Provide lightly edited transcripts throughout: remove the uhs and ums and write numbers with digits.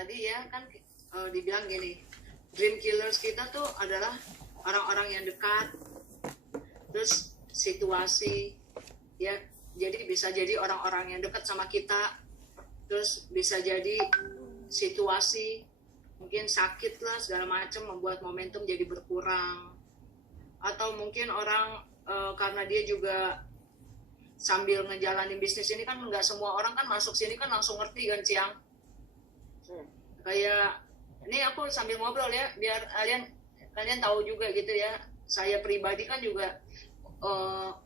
tadi ya kan dibilang gini, dream killers kita tuh adalah orang-orang yang dekat, terus situasi ya, jadi bisa jadi orang-orang yang dekat sama kita, terus bisa jadi situasi mungkin sakit lah segala macam membuat momentum jadi berkurang, atau mungkin orang karena dia juga sambil ngejalanin bisnis ini kan nggak semua orang kan masuk sini kan langsung ngerti kan Ciang. Kayak ini aku sambil ngobrol ya biar kalian tahu juga gitu ya. Saya pribadi kan juga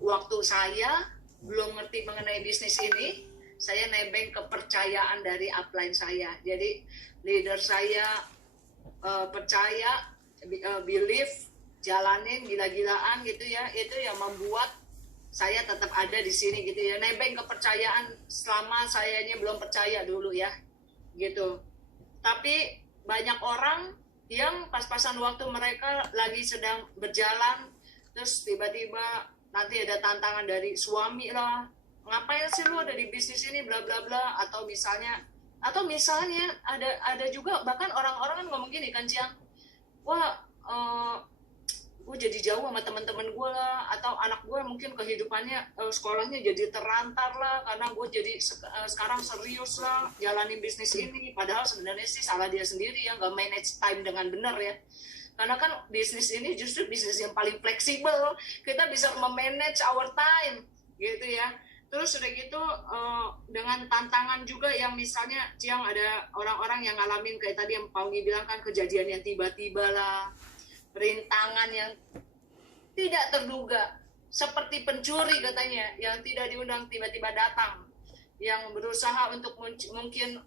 waktu saya belum ngerti mengenai bisnis ini, saya nebeng kepercayaan dari upline saya. Jadi leader saya percaya, believe, jalanin gila-gilaan gitu ya. Itu yang membuat saya tetap ada di sini gitu ya. Nebeng kepercayaan selama sayanya belum percaya dulu ya. Gitu. Tapi banyak orang yang pas-pasan waktu mereka lagi sedang berjalan, terus tiba-tiba nanti ada tantangan dari suami lah, ngapain sih lu ada di bisnis ini bla bla bla, atau misalnya ada juga bahkan orang-orang kan ngomong gini kan Ciang, wah gue jadi jauh sama teman-teman gue lah, atau anak gue mungkin kehidupannya sekolahnya jadi terantar lah karena gue jadi sekarang serius lah jalanin bisnis ini, padahal sebenarnya sih salah dia sendiri ya, nggak manage time dengan benar ya, karena kan bisnis ini justru bisnis yang paling fleksibel, kita bisa memanage our time gitu ya. Terus udah gitu dengan tantangan juga yang misalnya Ciang ada orang-orang yang ngalamin kayak tadi yang Pak Unggi bilang kan, kejadian yang tiba-tiba lah, rintangan yang tidak terduga, seperti pencuri katanya yang tidak diundang tiba-tiba datang, yang berusaha untuk mungkin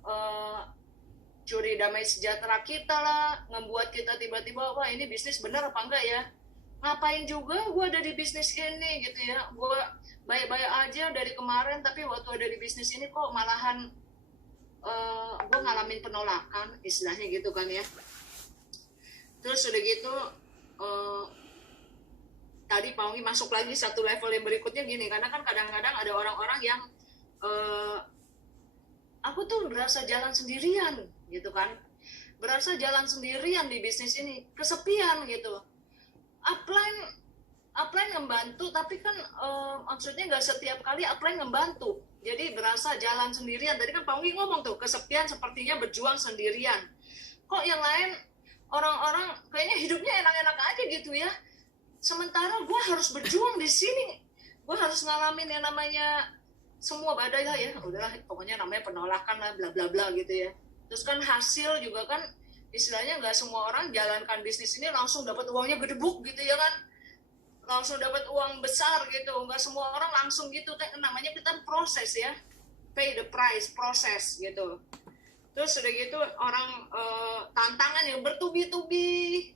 curi damai sejahtera kita lah, membuat kita tiba-tiba wah ini bisnis bener apa enggak ya, ngapain juga gue ada di bisnis ini gitu ya, gue baik-baik aja dari kemarin tapi waktu ada di bisnis ini kok malahan gue ngalamin penolakan istilahnya gitu kan ya. Terus udah gitu tadi Pak Onggi masuk lagi satu level yang berikutnya gini, karena kan kadang-kadang ada orang-orang yang aku tuh berasa jalan sendirian gitu kan, berasa jalan sendirian di bisnis ini, kesepian gitu. Upline ngebantu tapi kan maksudnya nggak setiap kali upline ngebantu, jadi berasa jalan sendirian. Tadi kan Pak Onggi ngomong tuh, kesepian sepertinya berjuang sendirian. Kok yang lain orang-orang kayaknya hidupnya enak-enak aja gitu ya, sementara gue harus berjuang di sini, gue harus ngalamin yang namanya semua badai lah ya, udahlah pokoknya namanya penolakan lah bla bla bla gitu ya. Terus kan hasil juga kan istilahnya nggak semua orang jalankan bisnis ini langsung dapat uangnya gedebuk gitu ya kan, langsung dapat uang besar gitu, nggak semua orang langsung gitu, namanya kita proses ya, pay the price, proses gitu. Terus udah gitu orang tantangan yang bertubi-tubi,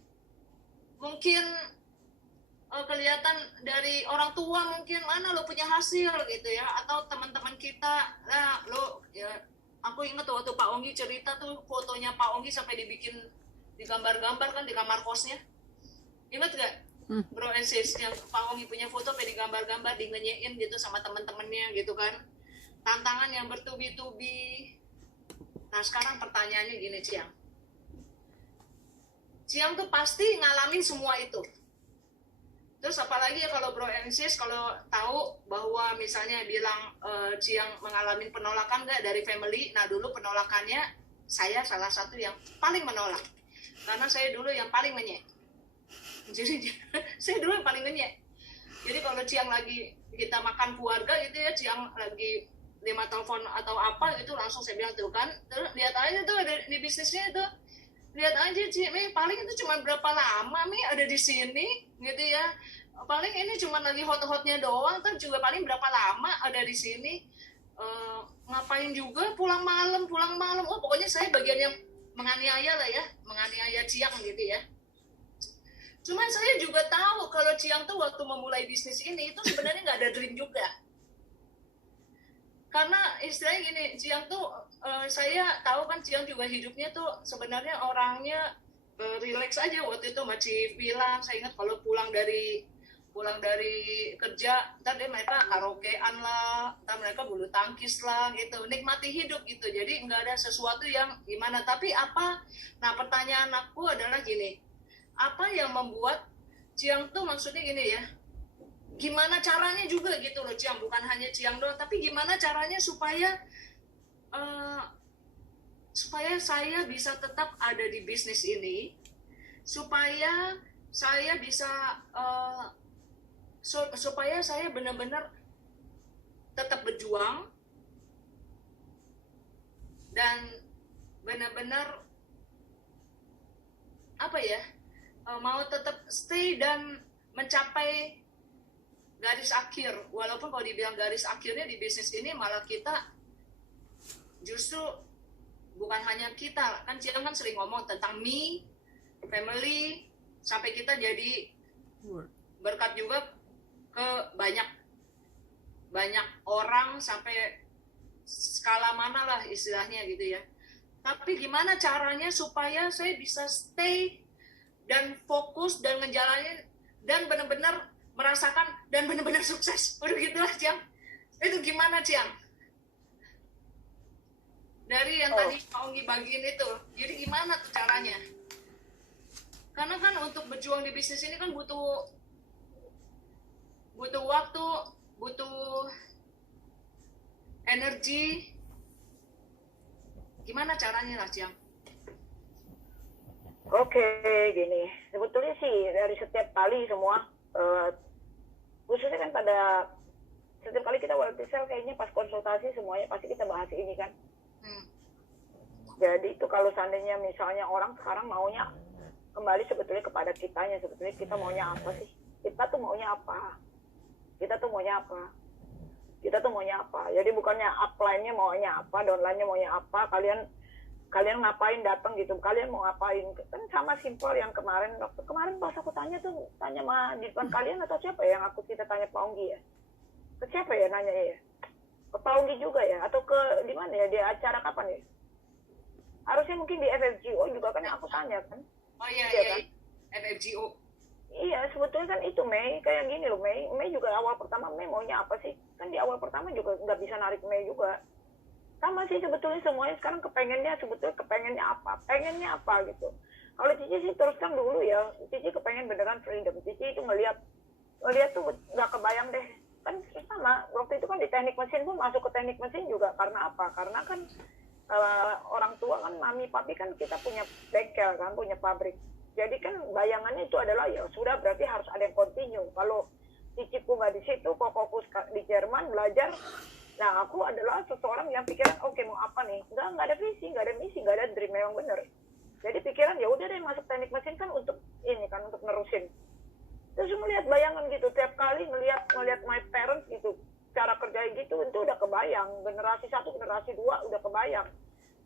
mungkin kelihatan dari orang tua mungkin, mana lo punya hasil gitu ya, atau teman-teman kita, nah lo ya, aku ingat waktu Pak Onggi cerita tuh fotonya Pak Onggi sampai dibikin digambar-gambar kan di kamar kosnya, ingat gak? Bro and sis, yang Pak Onggi punya foto sampai digambar-gambar, di ngenyein gitu sama teman-temannya gitu kan, tantangan yang bertubi-tubi. Nah sekarang pertanyaannya gini Ciang tuh pasti ngalamin semua itu. Terus apalagi ya kalau Bro and Sis kalau tahu bahwa misalnya bilang Ciang mengalami penolakan nggak dari family. Nah dulu penolakannya saya salah satu yang paling menolak, karena saya dulu yang paling ngenyek. Jadi saya dulu yang paling ngenyek. Jadi kalau Ciang lagi kita makan keluarga gitu ya, Ciang lagi 5 telepon atau apa gitu, langsung saya bilang tuh kan, terus lihat aja tuh ada di bisnisnya itu, lihat aja Ci, paling itu cuma berapa lama ada di sini gitu ya, paling ini cuma lagi hot-hotnya doang, kan juga paling berapa lama ada di sini, ngapain juga pulang malam, oh pokoknya saya bagian yang menganiaya lah ya, menganiaya Ciang gitu ya. Cuman saya juga tahu kalau Ciang tuh waktu memulai bisnis ini itu sebenarnya nggak ada dream juga. Karena istilahnya gini, Ciang tuh saya tahu kan Ciang juga hidupnya tuh sebenarnya orangnya relax aja. Waktu itu masih bilang, saya ingat kalau pulang dari pulang dari kerja, ntar deh mereka karaokean lah, ntar mereka bulu tangkis lah gitu, nikmati hidup gitu. Jadi nggak ada sesuatu yang gimana. Tapi apa, nah pertanyaan aku adalah gini, apa yang membuat Ciang tuh maksudnya gini ya, gimana caranya juga gitu loh Ciang, bukan hanya Ciang doang, tapi gimana caranya supaya eh, supaya saya bisa tetap ada di bisnis ini, supaya saya bisa supaya saya benar-benar tetap berjuang dan benar-benar apa ya, mau tetap stay dan mencapai garis akhir. Walaupun kalau dibilang garis akhirnya di bisnis ini malah kita justru bukan hanya kita, kan Ciang kan sering ngomong tentang me, family, sampai kita jadi berkat juga ke banyak orang sampai skala mana lah istilahnya gitu ya. Tapi gimana caranya supaya saya bisa stay dan fokus dan ngejalanin dan benar-benar merasakan dan benar-benar sukses. Udah gitulah Ciang. Itu gimana Ciang? Dari yang tadi Pak Onggi bagiin itu. Jadi gimana tuh caranya? Karena kan untuk berjuang di bisnis ini kan butuh waktu, butuh energi. Gimana caranya lah, Ciang? Oke, gini. Sebetulnya sih dari setiap kali semua, khususnya kan pada setiap kali kita Wealthy Cell kayaknya pas konsultasi semuanya pasti kita bahas ini kan. Jadi itu kalau seandainya misalnya orang sekarang maunya kembali sebetulnya kepada kitanya, sebetulnya kita maunya apa sih? Kita tuh maunya apa? Kita tuh maunya apa? Kita tuh maunya apa? Jadi bukannya upline-nya maunya apa, downline-nya maunya apa, kalian ngapain datang gitu, kalian mau ngapain, kan sama simpel yang kemarin pas aku tanya sama di depan kalian atau siapa ya yang kita tanya Pak Onggi ya, ke siapa ya nanya ya, ke Pak Onggi juga ya, atau ke di mana ya, di acara kapan ya, harusnya mungkin di FFGO juga kan yang aku tanya kan. Oh iya kan? FFGO. Iya, sebetulnya kan itu Mei, kayak gini loh, Mei juga awal pertama Mei maunya apa sih, kan di awal pertama juga nggak bisa narik Mei juga. Sama sih sebetulnya semuanya sekarang kepengennya apa gitu. Kalau Cici sih terus terang dulu ya, Cici kepengen beneran freedom. Cici itu ngelihat tuh nggak kebayang deh. Kan sama, waktu itu kan di teknik mesin pun masuk ke teknik mesin juga karena apa? Karena kan orang tua kan, mami papi kan kita punya bengkel kan, punya pabrik. Jadi kan bayangannya itu adalah ya sudah berarti harus ada yang continue. Kalau Ciciku nggak di situ, kok fokus di Jerman belajar. Nah, aku adalah seseorang yang pikiran, oke, mau apa nih? Nggak ada visi, nggak ada misi, nggak ada dream, memang bener. Jadi pikiran, ya udah deh masuk teknik mesin kan untuk ini kan, untuk nerusin. Terus ngeliat bayangan gitu, tiap kali ngeliat my parents gitu, cara kerja gitu, itu udah kebayang. Generasi 1, generasi 2 udah kebayang.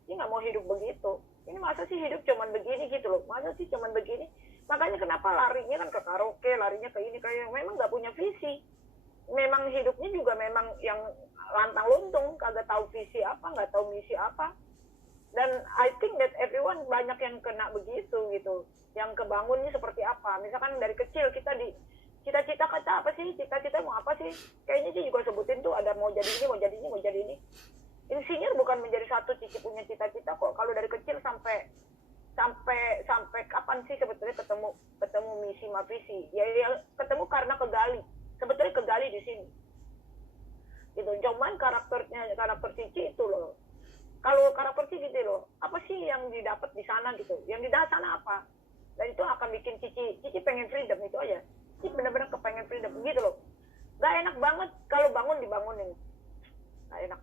Ini nggak mau hidup begitu. Ini masa sih hidup cuman begini gitu loh, masa sih cuman begini? Makanya kenapa larinya kan ke karaoke, larinya ke ini, kayak memang nggak punya visi. Memang hidupnya juga memang yang lantang luntung, kagak tahu visi apa, nggak tahu misi apa. Dan I think that everyone banyak yang kena begitu gitu, yang kebangunnya seperti apa. Misalkan dari kecil kita di cita-cita kata apa sih, cita-cita mau apa sih, kayaknya sih juga sebutin tuh ada mau jadi ini, mau jadi ini, mau jadi ini. Insinyur bukan menjadi satu, Cici punya cita-cita kok. Kalau dari kecil sampai kapan sih sebetulnya ketemu misi sama visi, ya ketemu karena kegali, sebetulnya kegali di sini gitu. Cuman karakter Cici itu loh, kalau karakter Cici gitu loh, apa sih yang didapat di sana gitu, yang di sana apa, dan itu akan bikin Cici pengen freedom, itu aja. Cici benar-benar kepengen freedom gitu loh. Gak enak banget kalau bangun dibangunin, gak enak.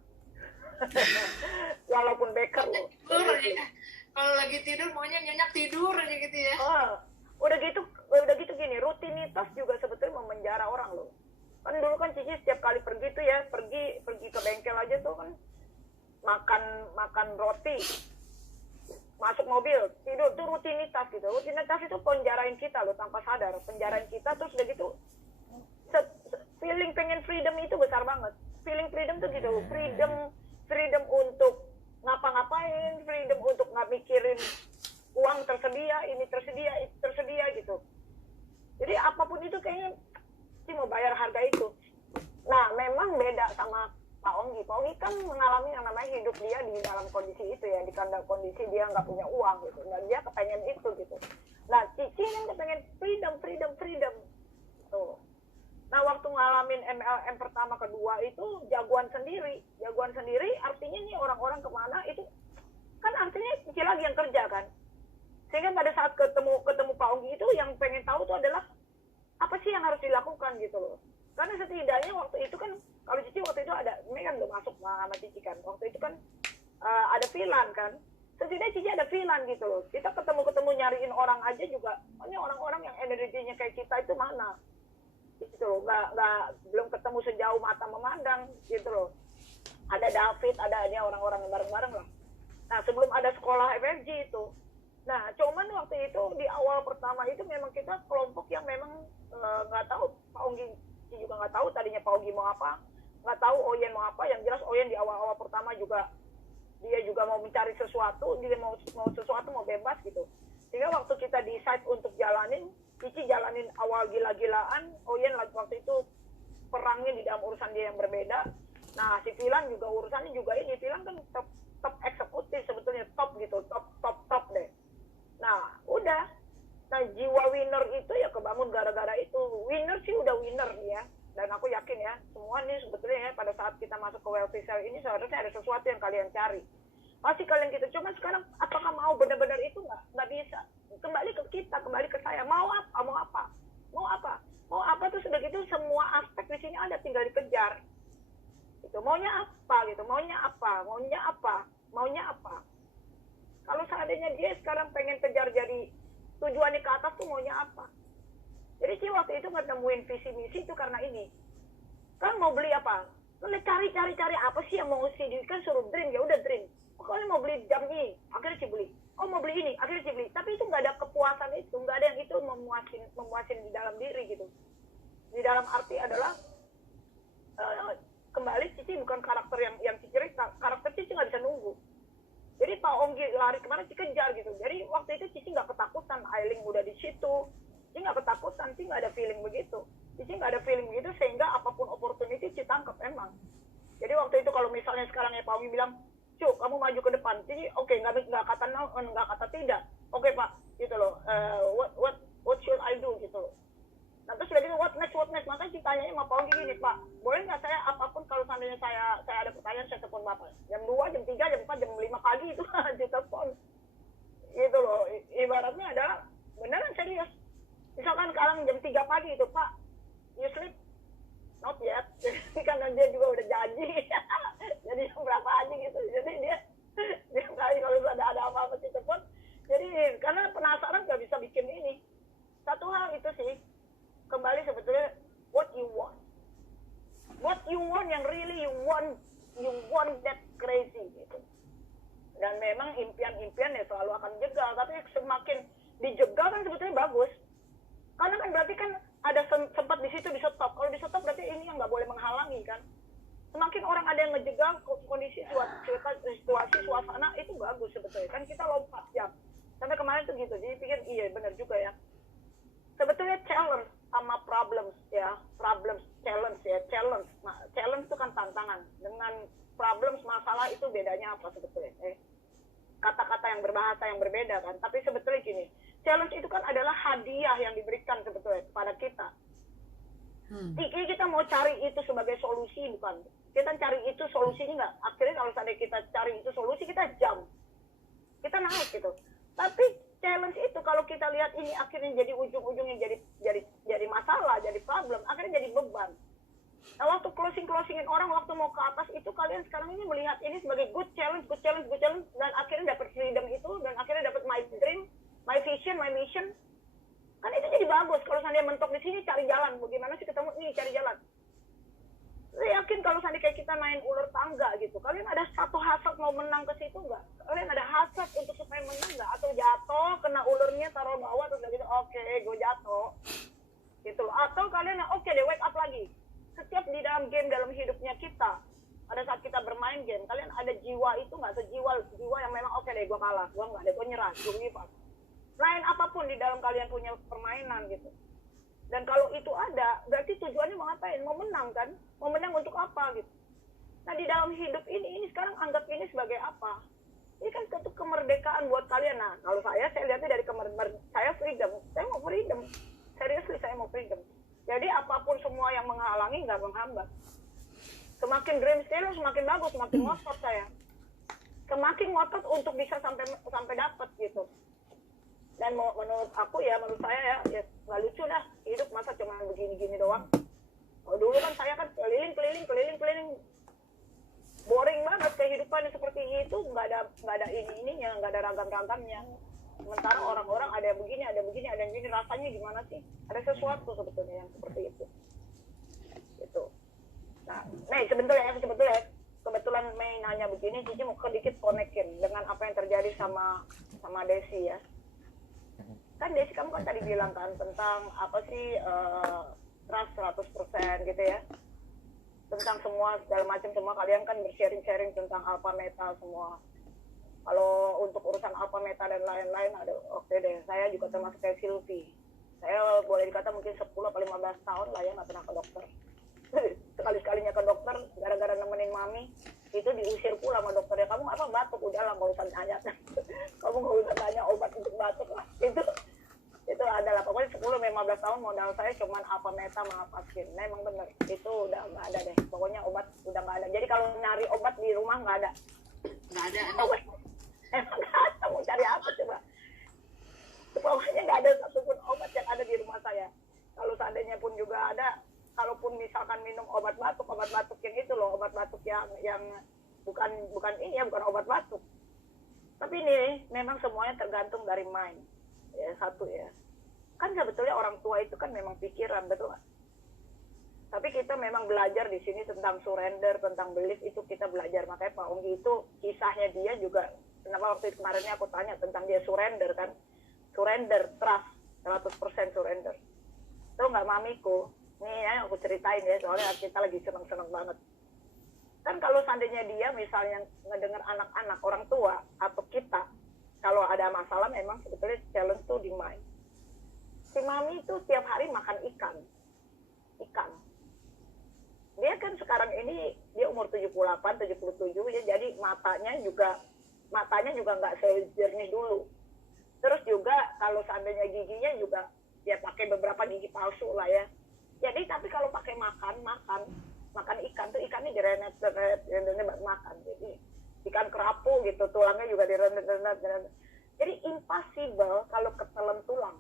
Walaupun beker loh, kalau lagi tidur maunya nyenyak tidur aja gitu ya. Udah gitu gini, rutinitas juga sebetulnya memenjara orang loh. Kan dulu kan Cici setiap kali pergi tuh ya, pergi ke bengkel aja tuh kan, makan roti, masuk mobil, tidur, tuh rutinitas gitu. Rutinitas itu penjarain kita loh tanpa sadar, penjarain kita. Terus udah gitu feeling pengen freedom itu besar banget. Feeling freedom tuh gitu, freedom untuk ngapa-ngapain, freedom untuk nggak mikirin uang tersedia, ini tersedia, itu tersedia gitu. Jadi apapun itu kayaknya pada kondisi dia nggak punya uang gitu, dan dia kepengen itu gitu. Nah Cici kan kepengen freedom tuh. Nah waktu ngalamin MLM pertama kedua itu jagoan sendiri artinya nih orang-orang kemana itu kan artinya Cici lagi yang kerja kan, sehingga pada saat ketemu Pak Onggi itu yang pengen tahu itu adalah apa sih yang harus dilakukan gitu loh. Karena setidaknya waktu itu kan kalau Cici waktu itu ada, ini kan udah masuk sama Cici kan, waktu itu kan ada freelance kan, setidaknya Cici ada freelance gitu loh. Kita ketemu nyariin orang aja juga, ini orang-orang yang energinya kayak kita itu mana gitu loh, belum ketemu sejauh mata memandang gitu loh. Ada David, ada ini orang-orang bareng-bareng lah. Nah sebelum ada sekolah FFG itu, nah cuman waktu itu di awal pertama itu memang kita kelompok yang memang nggak tahu, Pak Onggi juga nggak tahu tadinya Pak Onggi mau apa, nggak tahu Oyen mau apa. Yang jelas Oyen di awal-awal pertama juga dia juga mau mencari sesuatu, dia mau sesuatu, mau bebas gitu. Sehingga waktu kita decide untuk jalanin, Cici jalanin awal gila-gilaan, Oyen waktu itu perangnya di dalam urusan dia yang berbeda. Nah si Filan juga urusannya juga ini, Filan kan top eksekutif sebetulnya, top gitu, top deh. Nah udah, nah jiwa winner itu ya kebangun gara-gara itu. Winner sih udah winner ya, dan aku yakin ya semua nih sebetulnya ya pada saat kita masuk ke wealthy cell ini seharusnya ada sesuatu yang kalian cari. Pasti kalian gitu, cuma sekarang apakah mau benar-benar itu nggak bisa. Kembali ke kita, kembali ke saya, mau apa tuh sudah gitu, semua aspek di sini ada, tinggal dikejar itu. Maunya apa. Kalau seandainya dia sekarang pengen kejar jadi tujuannya ke atas tuh maunya apa. Jadi sih waktu itu nemuin visi misi itu karena ini kan, mau beli apa, cari apa sih yang mau sih, kan suruh dream, ya udah dream. Pokoknya mau beli jam ini, akhirnya Ci beli. Oh mau beli ini, akhirnya Ci beli. Tapi itu nggak ada kepuasan itu, nggak ada yang itu memuasin di dalam diri gitu. Di dalam arti adalah kembali Cici bukan karakter yang Cici cerita, karakter Cici nggak bisa nunggu. Jadi Pak Onggi lari kemana Cici kejar gitu. Jadi waktu itu Cici nggak ketakutan, Ailing udah di situ, Cici nggak ketakutan, Cici nggak ada feeling begitu. Cici nggak ada feeling begitu sehingga apapun opportunity Cici tangkap emang. Jadi waktu itu kalau misalnya sekarang ya Pak Onggi bilang, Cuk, kamu maju ke depan. Jadi oke, nggak kata tidak. Oke Pak, gitu loh. What should I do gitu loh. Nah terus udah gitu what next. Makanya ditanya sama Pak Onggi gini, Pak, boleh nggak saya apapun kalau seandainya saya ada pertanyaan saya telepon Bapak. Jam 2, jam 3, jam 4, jam 5 pagi itu ditelepon. Gitu loh. Ibaratnya adalah beneran serius. Misalkan sekarang jam 3 pagi itu, Pak, you sleep? Not yet. Karena dia juga udah janji. Jadi jam berapa aja gitu. Jadi dia kali kalau ada apa-apa sih telepon. Jadi karena penasaran nggak bisa bikin ini. Satu hal itu sih, kembali sebetulnya what you want yang really you want that crazy gitu. Dan memang impian-impian ya selalu akan jegal, tapi semakin dijegal kan sebetulnya bagus. Karena kan berarti kan ada sempat di situ di stop. Kalau di stop berarti ini yang nggak boleh menghalangi kan. Semakin orang ada yang ngejegal kondisi situasi suasana itu bagus sebetulnya. Kan kita lompat ya. Sampai kemarin tuh gitu. Jadi pikir iya benar juga ya. Sebetulnya challenge sama problems ya. Challenge. Nah, challenge itu kan tantangan. Dengan problems, masalah itu bedanya apa sebetulnya? Kata-kata yang berbahasa yang berbeda kan. Tapi sebetulnya gini, challenge itu kan adalah hadiah yang diberikan sebetulnya kepada kita. Jadi kita mau cari itu sebagai solusi, bukan. Kita cari itu solusinya nggak. Akhirnya kalau seandainya kita cari itu solusi, kita jump. Kita naik gitu. Tapi challenge itu kalau kita lihat ini akhirnya jadi ujung-ujungnya jadi masalah, jadi problem, akhirnya jadi beban. Nah waktu closingin orang waktu mau ke atas itu, kalian sekarang ini melihat ini sebagai good challenge, dan akhirnya dapat freedom itu, dan akhirnya dapat my dream, my vision, my mission. Kan itu jadi bagus. Kalau seandainya mentok di sini cari jalan, bagaimana sih ketemu nih cari jalan. Saya yakin kalau seandainya kayak kita main ular tangga gitu, kalian ada satu hasrat mau menang ke situ nggak? Kalian ada hasrat untuk supaya menang nggak? Atau jatuh kena ularnya taruh bawah terus gitu, oke, gue jatuh gitu loh. Atau kalian oke deh, wake up lagi. Setiap di dalam game, dalam hidupnya kita, pada saat kita bermain game, kalian ada jiwa itu nggak? Jiwa yang memang oke deh, gue kalah, gue nggak deh, gue nyerah, gue give up. Lain apapun di dalam kalian punya permainan gitu. Dan kalau itu ada, berarti tujuannya mau ngapain? Mau menang kan? Mau menang untuk apa gitu. Nah di dalam hidup ini sekarang anggap ini sebagai apa? Ini kan satu kemerdekaan buat kalian. Nah, kalau saya lihatnya dari saya freedom. Saya mau freedom. Seriously, saya mau freedom. Jadi apapun semua yang menghalangi nggak menghambat. Semakin dream still semakin bagus, semakin ngotot saya. Semakin ngotot untuk bisa sampai dapat gitu. Dan menurut aku ya, menurut saya ya nggak lucu dah hidup masa cuma begini-gini doang. Oh, dulu kan saya kan keliling, boring banget kehidupan seperti itu, nggak ada ininya, nggak ada ragam-ragamnya. Sementara orang-orang ada yang begini, ada yang gini, rasanya gimana sih? Ada sesuatu sebetulnya yang seperti itu. Gitu. Nah, Mei sebetulnya kebetulan Mei nanya begini, Cici mau sedikit konekin dengan apa yang terjadi sama Desi ya. Kan Desi kamu kan tadi bilang kan tentang apa sih trust 100% gitu ya, tentang semua segala macam, semua kalian kan bersharing tentang alpha meta semua. Kalau untuk urusan alpha meta dan lain-lain ada oke deh, saya juga termasuk kayak Sylvie. Saya boleh dikata mungkin 10 atau 15 tahun lah ya nggak pernah ke dokter. Sekali-sekalinya ke dokter gara-gara nemenin mami itu diusir pula sama dokternya, kamu apa batuk, udah lah nggak usah tanya kamu nggak usah tanya obat untuk batuk lah. Itu adalah pokoknya 10-15 tahun modal saya cuman alpha meta sama paskin. Nah, emang bener itu udah nggak ada deh, pokoknya obat udah nggak ada. Jadi kalau nyari obat di rumah nggak ada obat. Emang nggak ada, mau cari apa coba? Pokoknya nggak ada satupun obat yang ada di rumah saya. Kalau seandainya pun juga ada, kalaupun misalkan minum obat batuk yang itu loh, obat batuk yang bukan ini ya, bukan obat batuk. Tapi ini memang semuanya tergantung dari mind. Ya, satu ya. Kan sebetulnya orang tua itu kan memang pikiran, betul nggak? Tapi kita memang belajar di sini tentang surrender, tentang belief itu kita belajar. Makanya Pak Onggi itu kisahnya dia juga, kenapa waktu kemarinnya aku tanya tentang dia surrender kan. Surrender, trust, 100% surrender. Tahu nggak mamiku? Nih ya aku ceritain ya, soalnya kita lagi seneng-seneng banget. Kan kalau seandainya dia misalnya ngedengar anak-anak, orang tua, atau kita, kalau ada masalah memang sebetulnya challenge tuh di mind. Si mami itu tiap hari makan ikan. Dia kan sekarang ini dia umur 78, 77 ya, jadi matanya juga nggak sejernih dulu. Terus juga kalau seandainya giginya juga ya pakai beberapa gigi palsu lah ya. Jadi tapi kalau pakai makan ikan tuh ikannya direnet makan. Jadi ikan kerapu gitu, tulangnya juga direnet. Jadi impossible kalau ketelan tulang.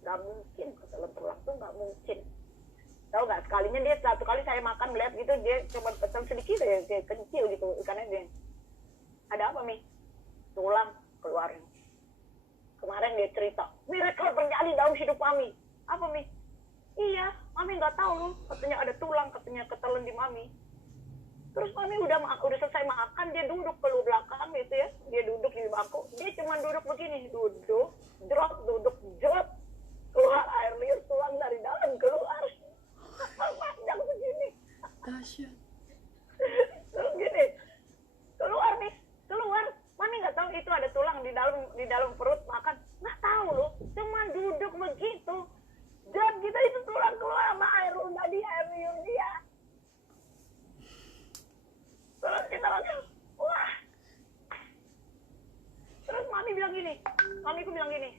Nggak mungkin ketelan tulang tuh nggak mungkin. Tahu nggak, sekalinya dia satu kali saya makan melihat gitu dia coba ketelan sedikit ya, kayak kecil gitu ikannya dia. Ada apa Mi? Tulang keluarin. Kemarin dia cerita, miracle terjadi dalam hidup Mami. Apa Mi? Iya, Mami nggak tahu loh. Katanya ada tulang, katanya ketelan di Mami. Terus Mami udah selesai makan, dia duduk ke belakang gitu ya. Dia duduk di bangku. Dia cuma duduk begini, duduk, drop. Keluar air liur, tulang dari dalam keluar. Panjang begini. Dahsyat. Terus gini, keluar. Mami nggak tahu itu ada tulang di dalam perut makan. Nggak tahu loh, cuma duduk begitu. Dan kita itu tulang keluar sama air liur dia. Terus kita bilang, wah. Terus mamiku bilang gini,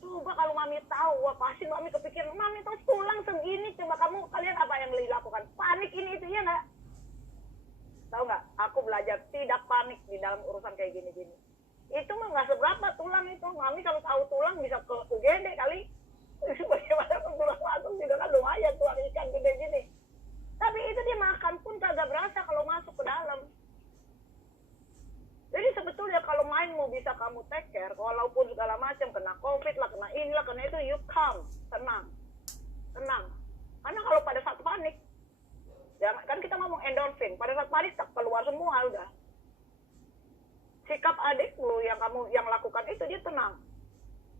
coba kalau Mami tahu, wah pasti Mami kepikiran, Mami tahu tulang segini, coba kalian apa yang dilakukan? Panik ini itu ya nggak? Tahu nggak? Aku belajar tidak panik di dalam urusan kayak gini-gini. Itu mah nggak seberapa tulang itu. Mami kalau tahu tulang bisa ke UGD kali. Bagaimana tulang masuk juga kan lumayan tulang ikan gede gini. Tapi itu dia makan pun kagak berasa kalau masuk ke dalam. Jadi sebetulnya kalau mindmu bisa kamu take care, walaupun segala macam, kena COVID lah, kena inilah, kena itu, you calm, tenang. Karena kalau pada saat panik, ya, kan kita ngomong endorfin, pada saat panik tak keluar semua udah. Sikap adikmu yang lakukan itu dia tenang.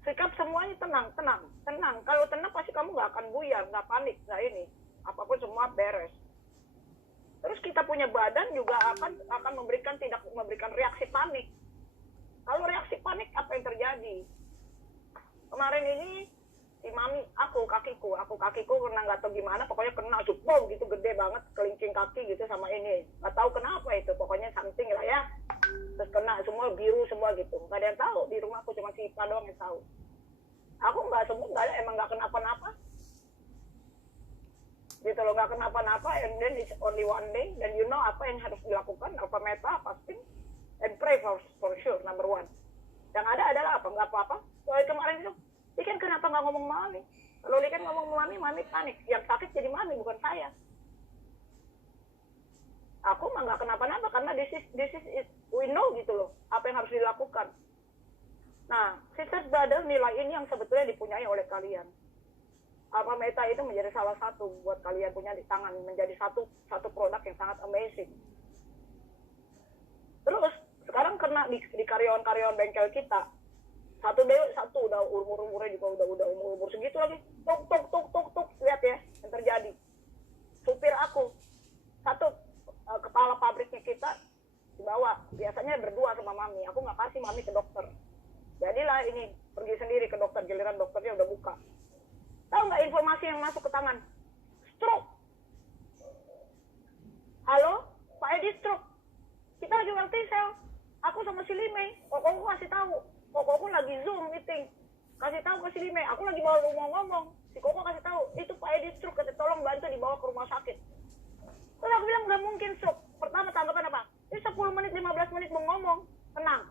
Sikap semuanya tenang. Kalau tenang pasti kamu nggak akan buyar, nggak panik, nggak ini. Apapun semua beres. Terus kita punya badan juga akan tidak memberikan reaksi panik. Kalau reaksi panik apa yang terjadi? Kemarin ini si Mami, kakiku kena nggak tahu gimana, pokoknya kena jebol gitu gede banget, kelingking kaki gitu sama ini. Nggak tahu kenapa itu, pokoknya something lah ya. terus kena semua biru semua gitu, nggak ada yang tahu di rumah aku, cuma si Ipa doang yang tahu. Aku nggak sembuh, nggak ada, emang nggak kenapa-napa gitu loh, nggak kenapa-napa. And then it's only one day, dan you know apa yang harus dilakukan, alpha meta, fasting, and pray for sure, number one. Yang ada adalah apa, nggak apa-apa. Soalnya kemarin itu Liken kenapa nggak ngomong mami, kalau Liken ngomong mami panik, yang sakit jadi mami bukan saya. Aku mah nggak kenapa-napa karena this is we know gitu loh apa yang harus dilakukan. Nah, sisters brother, nilai ini yang sebetulnya dipunyai oleh kalian. Alpha Meta itu menjadi salah satu buat kalian punya di tangan, menjadi satu produk yang sangat amazing. Terus sekarang kena di karyawan bengkel kita, satu udah umurnya juga udah umur segitu lagi, tuk, lihat ya yang terjadi. Supir aku satu, kepala pabriknya kita dibawa, biasanya berdua sama mami, aku nggak kasih mami ke dokter, jadilah ini pergi sendiri ke dokter, giliran dokternya udah buka. Tahu nggak informasi yang masuk ke tangan? Stroke. Halo, Pak Edi stroke. Kita lagi work sel. Aku sama si Limei, kokoku kasih tahu. Kokoku lagi Zoom meeting. Kasih tahu ke si Limei, aku lagi mau ngomong. Si Koko kasih tahu, itu Pak Edi stroke, kata tolong bantu dibawa ke rumah sakit. Terus aku bilang nggak mungkin stroke. Pertama tanggapan apa? Ini 10 menit, 15 menit mau ngomong. Tenang.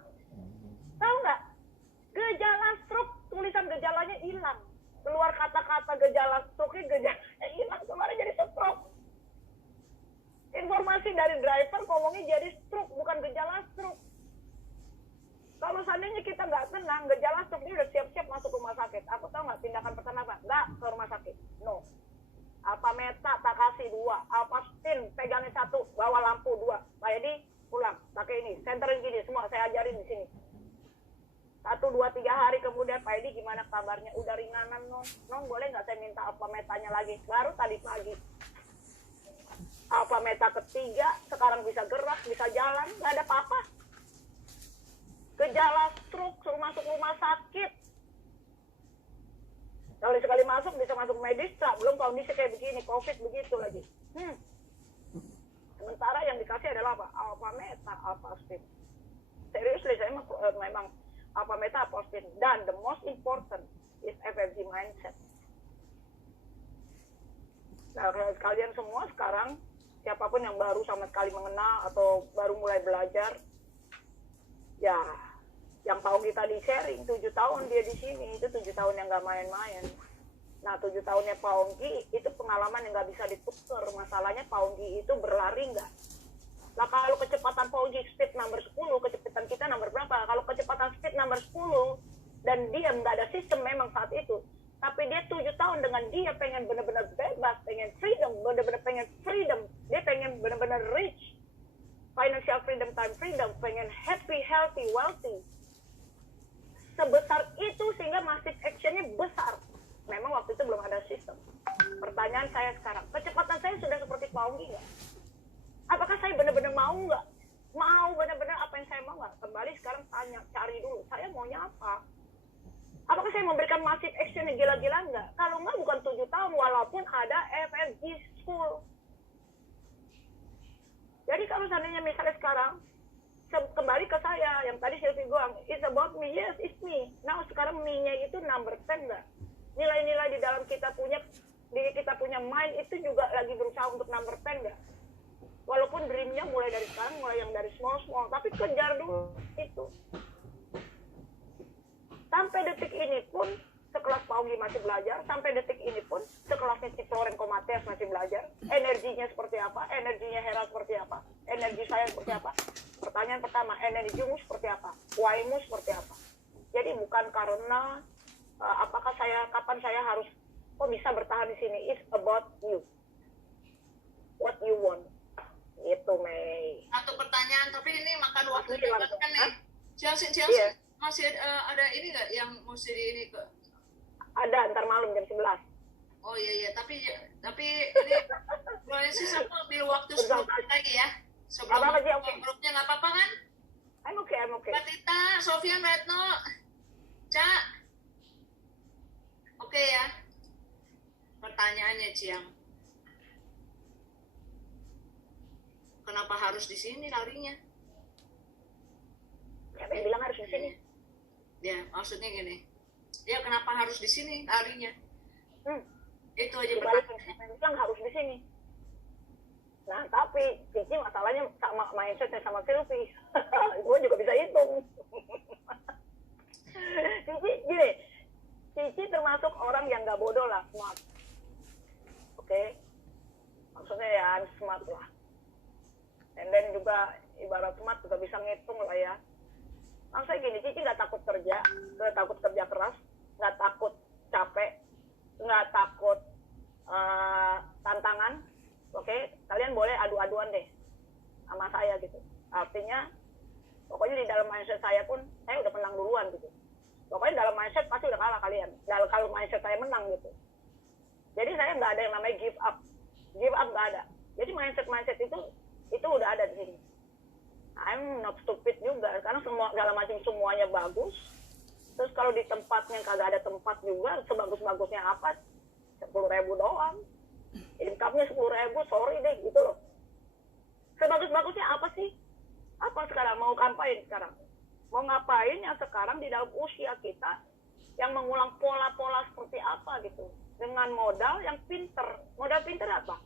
Tahu nggak? Gejala stroke, tulisan gejalanya hilang. Keluar kata-kata gejala stroke-nya, gejalanya hilang, kemarin jadi stroke. Informasi dari driver ngomongnya jadi stroke, bukan gejala stroke. Kalau seandainya kita nggak tenang, gejala stroke ini udah siap-siap masuk rumah sakit. Aku tahu nggak tindakan pertama apa? Nggak ke rumah sakit. No. Alpha Meta tak kasih 2, Alpha Spin pegangnya 1, bawa lampu 2. Pak Edi pulang, pakai ini, senterin gini, semua saya ajarin di sini. 1, 2, 3 hari kemudian, Pak Edi gimana kabarnya? Udah ringanan, non boleh nggak saya minta Alpha Metanya lagi? Baru tadi pagi. Alpha Meta ketiga, sekarang bisa gerak, bisa jalan, nggak ada apa-apa. Gejala stroke, suruh masuk rumah sakit. Kalau sekali masuk, bisa masuk medis, belum kondisi kayak begini, COVID begitu lagi. Sementara yang dikasih adalah apa? Alpha Meta, Alpha Spin. Serius, saya memang Alpha Meta, Alpha Spin. Dan the most important is FFG mindset. Nah, kalian semua sekarang, siapapun yang baru sama sekali mengenal atau baru mulai belajar, ya, yang tahu kita di sharing, 7 tahun dia di sini, itu 7 tahun yang nggak main-main. Nah, 7 tahunnya Pak Ongki, itu pengalaman yang nggak bisa ditukar. Masalahnya Pak Ongki itu berlari nggak? Nah, kalau kecepatan Pak Ongki speed number 10, kecepatan kita number berapa? Kalau kecepatan speed number 10, dan dia nggak ada sistem memang saat itu, tapi dia 7 tahun dengan dia pengen benar-benar bebas, pengen freedom, benar-benar pengen freedom, dia pengen benar-benar rich, financial freedom, time freedom, pengen happy, healthy, wealthy. Sebesar itu sehingga massive actionnya besar. Memang waktu itu belum ada sistem. Pertanyaan saya sekarang, kecepatan saya sudah seperti Pak Ongki nggak? Apakah saya benar-benar mau nggak? Mau benar-benar apa yang saya mau nggak? Kembali sekarang tanya, cari dulu, saya maunya apa? Apakah saya memberikan massive action yang gila-gila nggak? Kalau nggak, bukan 7 tahun, walaupun ada FFG School. Jadi kalau seandainya misalnya sekarang, kembali ke saya, yang tadi Sylvie bilang, it's about me, yes, it's me. Nah, sekarang me-nya itu number 10 nggak? Nilai-nilai di dalam kita punya mind itu juga lagi berusaha untuk number 10 nggak? Walaupun dream-nya mulai dari sekarang, mulai yang dari small, tapi kejar dulu itu. Sampai detik ini pun, sekelas Pak Ongki masih belajar, sampai detik ini pun, sekelasnya Ciploren Komates masih belajar, energinya seperti apa, energinya Hera seperti apa, energi saya seperti apa. Pertanyaan pertama, energimu seperti apa, why-mu seperti apa. Jadi bukan karena kapan saya harus bisa bertahan di sini, it's about you, what you want. Itu, Mei. Satu pertanyaan, tapi ini makan waktu juga kan nih. Chelsea, yeah. Masih ada ini nggak yang mesti di ini ke? Ada, ntar malam jam 11. Oh iya, tapi ini Florence sama ambil waktu 10 menit lagi ya. Sebelum grupnya nggak apa-apa kan? I'm okay. Mbak Tita, Sofian, Retno, Cak. Oke ya. Pertanyaannya, Ciang. Kenapa harus di sini larinya? Siapa yang bilang harus di sini? Ya, maksudnya gini. Ya kenapa harus di sini larinya? Itu aja pertanyaan. Bilang harus di sini. Nah, tapi Cici masalahnya sama mindsetnya sama Silvi. Gue juga bisa hitung. Cici gini, Cici termasuk orang yang nggak bodoh lah, smart. Oke? Maksudnya ya smart lah. And then juga ibarat smart juga bisa ngitung lah ya. Maksudnya gini, Cici nggak takut kerja, nggak takut kerja keras, nggak takut capek, nggak takut tantangan. Oke, kalian boleh adu-aduan deh sama saya gitu. Artinya, pokoknya di dalam mindset saya pun, saya udah menang duluan gitu. Pokoknya dalam mindset pasti udah kalah kalian. Kalau mindset saya menang gitu. Jadi saya nggak ada yang namanya give up. Give up nggak ada. Jadi mindset itu udah ada di sini. I'm not stupid juga, karena segala macam semuanya bagus. Terus kalau di tempatnya kagak ada tempat juga, sebagus-bagusnya apa? 10.000 doang. Income-nya 10.000, sorry deh gitu loh. Sebagus-bagusnya apa sih? Apa sekarang mau ngapain sekarang? Mau ngapain yang sekarang di dalam usia kita yang mengulang pola-pola seperti apa gitu? Dengan modal yang pinter. Modal pinter apa?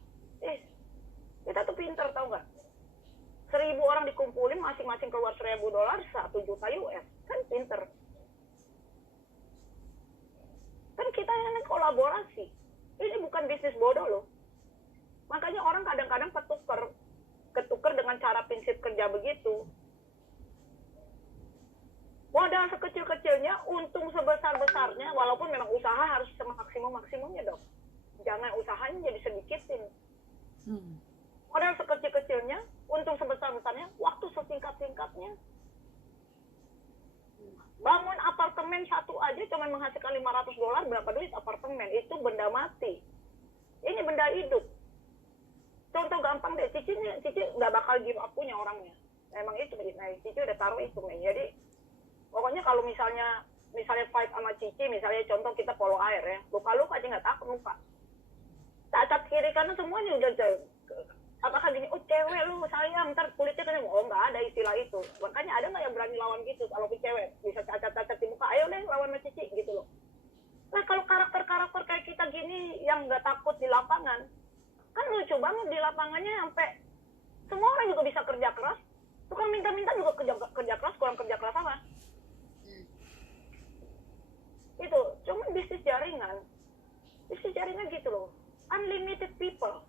Kita tuh pinter, tau nggak? 1.000 orang dikumpulin, masing-masing keluar $1.000, 1 juta US. Kan pinter. Kan kita ini kolaborasi. Ini bukan bisnis bodoh loh. Makanya orang kadang-kadang ketuker dengan cara prinsip kerja begitu. Modal sekecil-kecilnya, untung sebesar-besarnya, walaupun memang usaha harus semaksimum-maksimumnya dong. Jangan usahanya jadi sedikitin. Modal sekecil-kecilnya, untung sebesar-besarnya, waktu sesingkat-singkatnya. Bangun apartemen satu aja cuma menghasilkan $500, berapa duit apartemen? Itu benda mati. Ini benda hidup. Contoh gampang deh, Cici nggak bakal give up punya orangnya. Emang itu, nah, Cici udah taruh itu nih. Jadi pokoknya kalau misalnya fight sama Cici, misalnya contoh kita polo air ya, luka-luka aja nggak takut luka. Cacat kiri kanan semuanya udah apakah gini, oh cewek lu sayang, ntar kulitnya kan, oh nggak ada istilah itu. Makanya ada nggak yang berani lawan gitu, kalau cewek bisa cacat-cacat di muka, ayo deh lawan sama Cici gitu loh. Nah kalau karakter-karakter kayak kita gini yang nggak takut di lapangan, kan lucu banget di lapangannya sampai semua orang juga bisa kerja keras. Tukang minta-minta juga kerja keras, kurang kerja keras apa? Itu, cuma bisnis jaringan. Bisnis jaringan gitu loh. Unlimited people.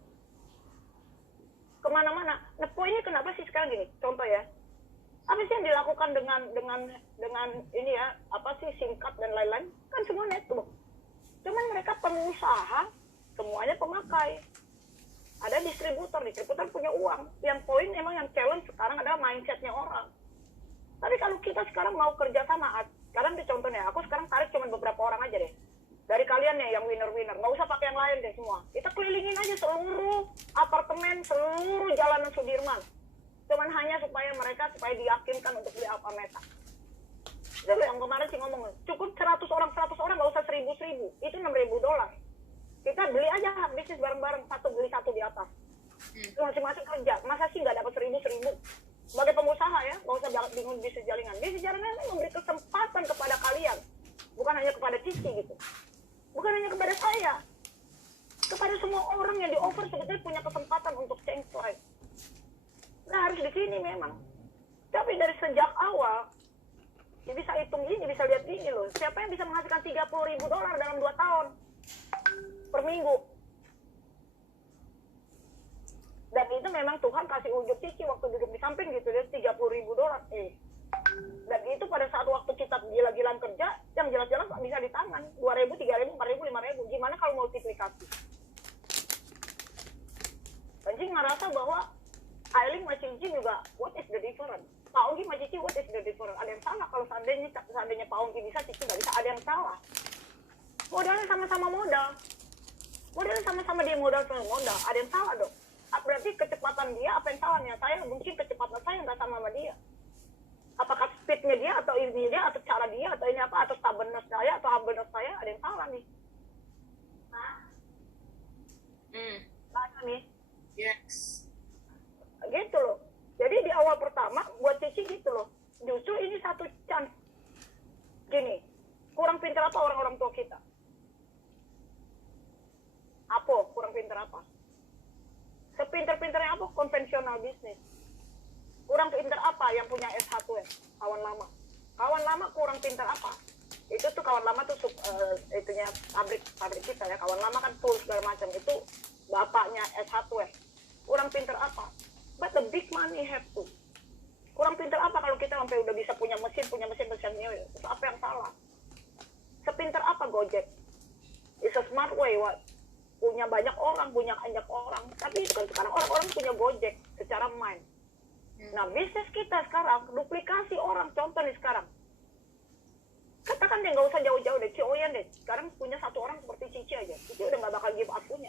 Kemana-mana. Nah poinnya kenapa sih sekarang gini? Contoh ya. Apa sih yang dilakukan dengan ini ya, apa sih singkat dan lain-lain? Kan semua network. Cuman mereka pengusaha, semuanya pemakai. Ada distributor punya uang. Yang poin emang yang challenge sekarang adalah mindsetnya orang. Tapi kalau kita sekarang mau kerja sama, sekarang contohnya, aku sekarang tarik cuma beberapa orang aja deh. Dari kalian nih yang winner-winner, nggak usah pakai yang lain deh semua. Kita kelilingin aja seluruh apartemen, seluruh jalanan Sudirman. Cuman hanya supaya diyakinkan untuk beli Alfameta. Jadi yang kemarin sih ngomong, cukup 100 orang, nggak usah 1.000. Itu $6.000. Kita beli aja bisnis bareng-bareng, beli satu di atas. Masing-masing kerja, masa sih nggak dapat 1.000? Sebagai pengusaha ya, nggak usah bingung bisnis jaringan. Bisnis jaringan ini memberi kesempatan kepada kalian, bukan hanya kepada Cici gitu, bukan hanya kepada saya, kepada semua orang yang di offer sebetulnya punya kesempatan untuk change life. Nah harus di sini memang. Tapi dari sejak awal, ya bisa hitung ini, bisa lihat ini loh. Siapa yang bisa menghasilkan $30.000 dalam 2 tahun per minggu? Dan itu memang Tuhan kasih ujuk Cici waktu duduk di samping gitu, dia $30.000. Dan itu pada saat waktu kita gila-gilaan kerja, yang jelas-jelas bisa di tangan. 2.000, 3.000, 4.000, 5.000. Gimana kalau multiplikasi? Dan Cici ngerasa bahwa Aileen sama Cici juga, what is the difference? Pak Onggi sama Cici, what is the difference? Ada yang salah kalau seandainya Pak Onggi bisa, Cici nggak bisa, ada yang salah. Modalnya sama-sama modal. Modalnya sama-sama dia modal, ada yang salah dong. Berarti kecepatan dia, apa yang salahnya? Saya mungkin kecepatan saya nggak sama dia. Apakah speednya dia, atau ini dia, atau cara dia, atau ini apa, atau stubbornness saya, atau humbleness saya, ada yang salah nih. Nah, nih. Yes. Gitu loh. Jadi di awal pertama, buat Cici gitu loh. justru ini satu chance. Gini, kurang pintar apa orang-orang tua kita? Apa? Kurang pintar apa? Sepintar-pintarnya apa? Konvensional bisnis. Kurang pintar apa yang punya S1 ya? Kawan lama. Kawan lama kurang pintar apa? Itu tuh kawan lama tuh itunya pabrik kita ya. Kawan lama kan tools segala macam. Itu bapaknya S1 ya. Kurang pintar apa? But the big money have to. Kurang pintar apa kalau kita sampai udah bisa punya mesin new, terus apa yang salah? Sepintar apa Gojek? It's a smart way, what? Punya banyak orang, tapi itu kan sekarang orang-orang punya Gojek secara mind. Nah, bisnis kita sekarang duplikasi orang. Contoh nih sekarang, katakan deh nggak usah jauh-jauh deh, Cioyan deh, sekarang punya satu orang seperti Cici aja, Cici udah nggak bakal give up punya.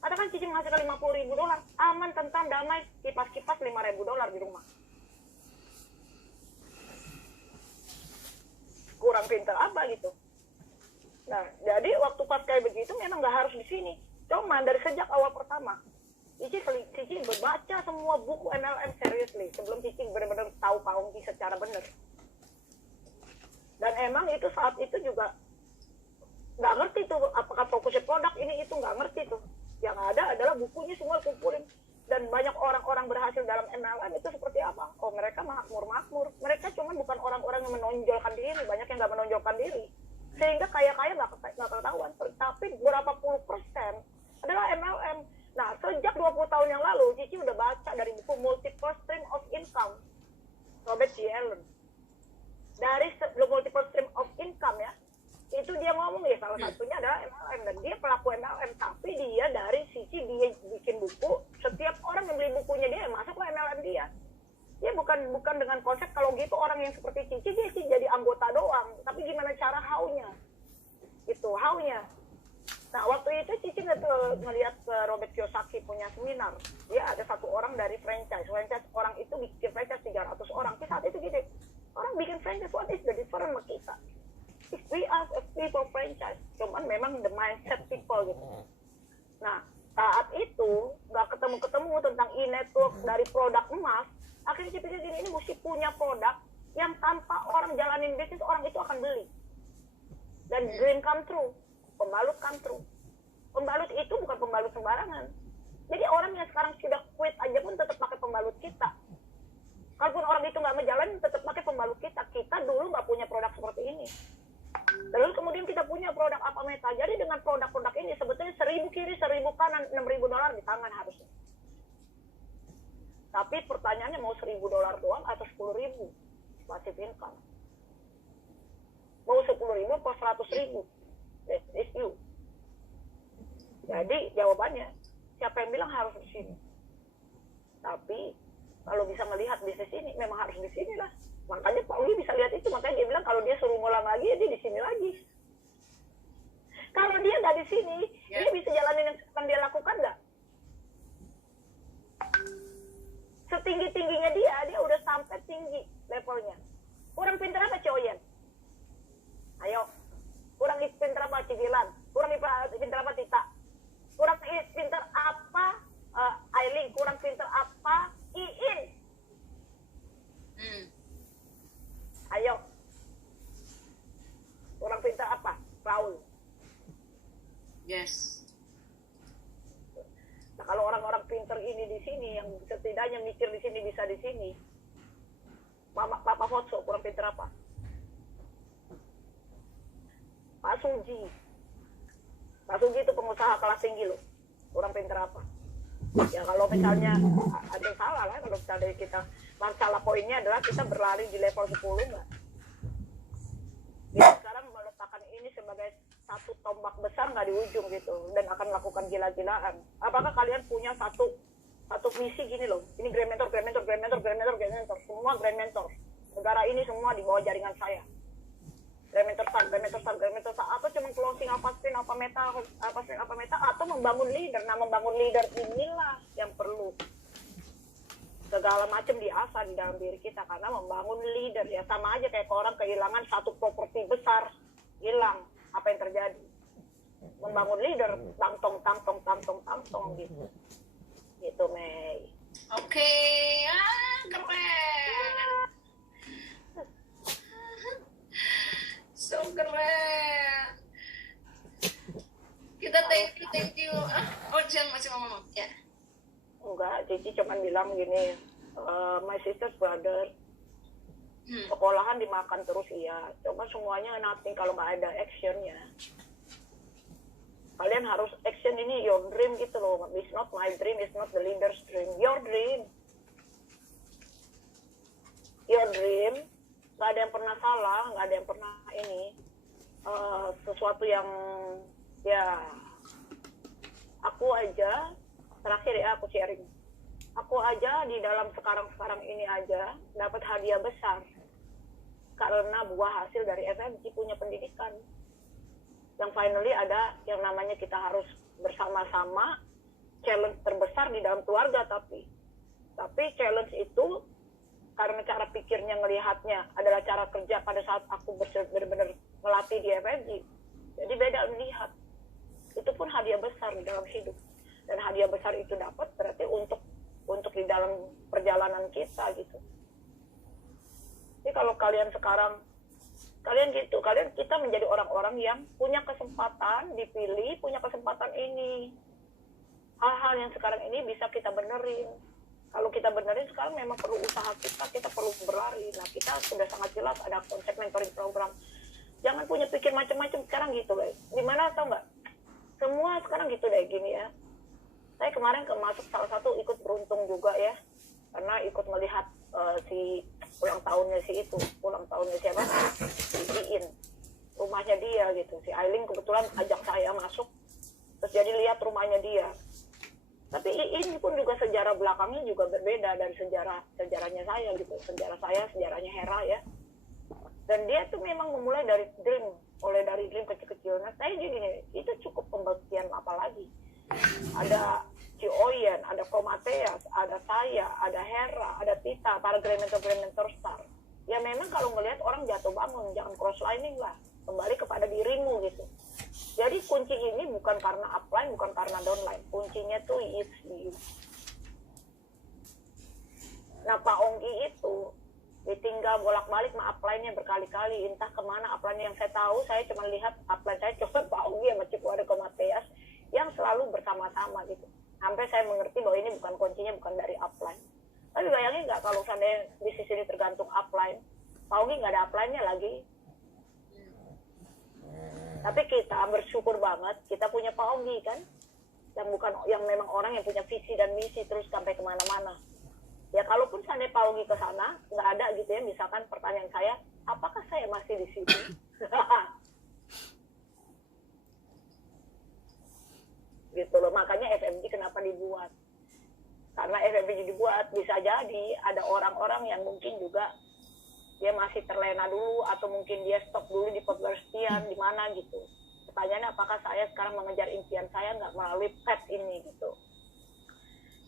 Katakan Cici menghasilkan $50.000, aman, tentram, damai, kipas-kipas $5.000 di rumah. Kurang pintar apa gitu. Nah, jadi waktu pas kayak begitu memang nggak harus di sini. Cuma dari sejak awal pertama, Cici berbaca semua buku MLM seriously sebelum Cici benar-benar tahu Paungki secara benar. Dan emang itu saat itu juga nggak ngerti tuh apakah fokusnya produk ini itu nggak ngerti tuh. Yang ada adalah bukunya semua kumpulin. Dan banyak orang-orang berhasil dalam MLM itu seperti apa? Oh, mereka makmur. Mereka cuma bukan orang-orang yang menonjolkan diri, banyak yang nggak menonjolkan diri. Sehingga kaya-kaya nggak ketahuan. Tapi berapa puluh persen adalah MLM. Nah, sejak 20 tahun yang lalu, Cici udah baca dari buku Multiple Stream of Income, Robert G. Allen. Dari Multiple Stream of Income ya, itu dia ngomong ya salah satunya adalah MLM. Dan dia pelaku MLM, tapi dia dari sisi dia bikin buku, setiap orang yang beli bukunya dia masuk ke MLM dia. Dia bukan dengan konsep kalau gitu orang yang seperti Cici dia sih jadi anggota doang, tapi gimana cara how-nya gitu, how-nya. Nah, waktu itu Cici ngeliat ke Robert Kiyosaki punya seminar. Dia ada satu orang dari franchise orang itu bikin franchise 300 orang. Di saat itu gini, orang bikin franchise, what is the difference sama kita? We are a people franchise, cuman memang the mindset people gitu. Nah, saat itu nggak ketemu tentang e-network dari produk emas. Akhirnya Cici pikir gini, ini mesti punya produk yang tanpa orang jalanin bisnis orang itu akan beli. Dan dream come true, pembalut come true. Pembalut itu bukan pembalut sembarangan. Jadi orang yang sekarang sudah quit aja pun tetap pakai pembalut kita. Kalaupun orang itu nggak menjalani, tetap pakai pembalut kita. Kita dulu nggak punya produk seperti ini. Lalu kemudian kita punya produk apa Meta. Jadi dengan produk-produk ini sebetulnya 1.000 kiri, 1.000 kanan, $6.000 di tangan harusnya. Tapi pertanyaannya mau $1.000 doang atau 10.000 passive income. Mau 10.000 atau 100.000. That is you. Jadi jawabannya siapa yang bilang harus di sini. Tapi kalau bisa melihat bisnis ini memang harus di sini lah. Makanya Pak Uli bisa lihat itu, makanya dia bilang kalau dia suruh ngulang lagi, ya dia di sini lagi. Kalau dia nggak di sini, dia bisa jalanin yang akan dia lakukan nggak? Setinggi-tingginya dia udah sampai tinggi levelnya. Kurang pintar apa Cioyen? Ayo, kurang pintar apa Cigilan? Kurang pintar apa Tita? Kurang pintar apa Aileen? Kurang pintar apa Iin? Ayo. Kurang pintar apa? Raul. Yes. Nah, kalau orang-orang pintar ini di sini, yang setidaknya mikir di sini bisa di sini. Papa Fotso kurang pintar apa? Pak Suji itu pengusaha kelas tinggi loh. Kurang pintar apa? Ya kalau misalnya ada yang salah lah, kalau misalnya kita masalah poinnya adalah kita berlari di level 10 enggak. Kita sekarang meletakkan ini sebagai satu tombak besar nggak di ujung gitu dan akan melakukan gila-gilaan. Apakah kalian punya satu misi gini loh? Ini Grand Mentor, semua Grand Mentor. Negara ini semua di bawah jaringan saya. Grand Mentor atau cuma closing apa spin apa meta atau membangun leader. Nah, membangun leader inilah yang perlu segala macam diasah di dalam diri kita, karena membangun leader ya sama aja kayak orang kehilangan satu properti besar, hilang, apa yang terjadi? Membangun leader tangtong gitu. Gitu Mei. Oke, keren. Cici cuman bilang gini, my sister's brother, sekolahan dimakan terus iya, coba semuanya nothing kalau nggak ada actionnya. Kalian harus action, ini your dream gitu loh. It's not my dream, it's not the leader's dream. Your dream. Your dream. Gak ada yang pernah salah, gak ada yang pernah ini. Sesuatu yang, ya, aku aja, terakhir ya aku sharing. Aku aja di dalam sekarang ini aja dapat hadiah besar. Karena buah hasil dari FMC punya pendidikan. Yang finally ada yang namanya kita harus bersama-sama, challenge terbesar di dalam keluarga, tapi challenge itu karena cara pikirnya ngelihatnya adalah cara kerja pada saat aku benar-benar melatih di FFG, jadi beda melihat. Itu pun hadiah besar di dalam hidup, dan hadiah besar itu dapat berarti untuk di dalam perjalanan kita gitu. Jadi kalau kalian sekarang kita menjadi orang-orang yang punya kesempatan dipilih, punya kesempatan ini. Hal-hal yang sekarang ini bisa kita benerin. Kalau kita benerin sekarang memang perlu usaha kita perlu berlari. Nah, kita sudah sangat jelas ada konsep mentoring program. Jangan punya pikir macam-macam sekarang gitu, guys. Dimana tau nggak? Semua sekarang gitu deh, gini ya. Saya kemarin masuk salah satu ikut beruntung juga ya. Karena ikut melihat si ulang tahunnya siapa? Si Iin. Rumahnya dia gitu. Si Ailing kebetulan ajak saya masuk. Terus jadi lihat rumahnya dia. Tapi Iin pun juga sejarah belakangnya juga berbeda dari sejarahnya saya gitu. Sejarah saya, sejarahnya Hera ya. Dan dia tuh memang memulai dari dream. Mulai dari dream kecil-kecil. Nah saya jadi gini, itu cukup pembuktian apa lagi? Ada Oyen, ada Komateas, ada saya, ada Hera, ada Tita, para Grandmentor Star. Ya memang kalau ngelihat orang jatuh bangun, jangan crosslining lah. Kembali kepada dirimu gitu. Jadi kunci ini bukan karena upline, bukan karena downline. Kuncinya tuh is you. Nah Pak Onggi itu ditinggal bolak-balik sama upline-nya berkali-kali. Entah kemana upline yang saya tahu, saya cuma lihat upline saya cuma Pak Onggi sama Cipu ada Komateas yang selalu bersama-sama gitu. Sampai saya mengerti bahwa ini bukan kuncinya, bukan dari upline. Tapi bayangin nggak kalau seandainya bisnis ini tergantung upline, Pak Onggi nggak ada upline-nya lagi. Tapi kita bersyukur banget, kita punya Pak Onggi kan, yang memang orang yang punya visi dan misi terus sampai kemana-mana. Ya kalaupun seandainya Pak Onggi ke sana, nggak ada gitu ya, misalkan pertanyaan saya, apakah saya masih di sini? Gitu loh, makanya FMG kenapa dibuat. Karena FMG dibuat, bisa jadi ada orang-orang yang mungkin juga dia masih terlena dulu, atau mungkin dia stop dulu di pemerhatian di mana gitu. Pertanyaannya apakah saya sekarang mengejar impian saya nggak melalui path ini gitu.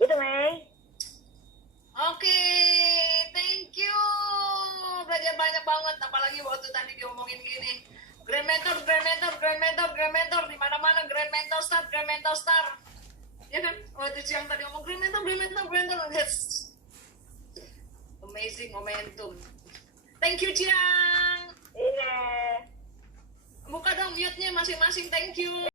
Gitu Mei. Oke, thank you. Belajar banyak banget, apalagi waktu tadi dia ngomongin gini. Grand Mentor, di mana-mana Grand Mentor Star. Ya kan? Waktu siang tadi ngomong Grand Mentor. Yes. Amazing momentum. Thank you, Ciang. Iya. Buka dong mute-nya masing-masing. Thank you.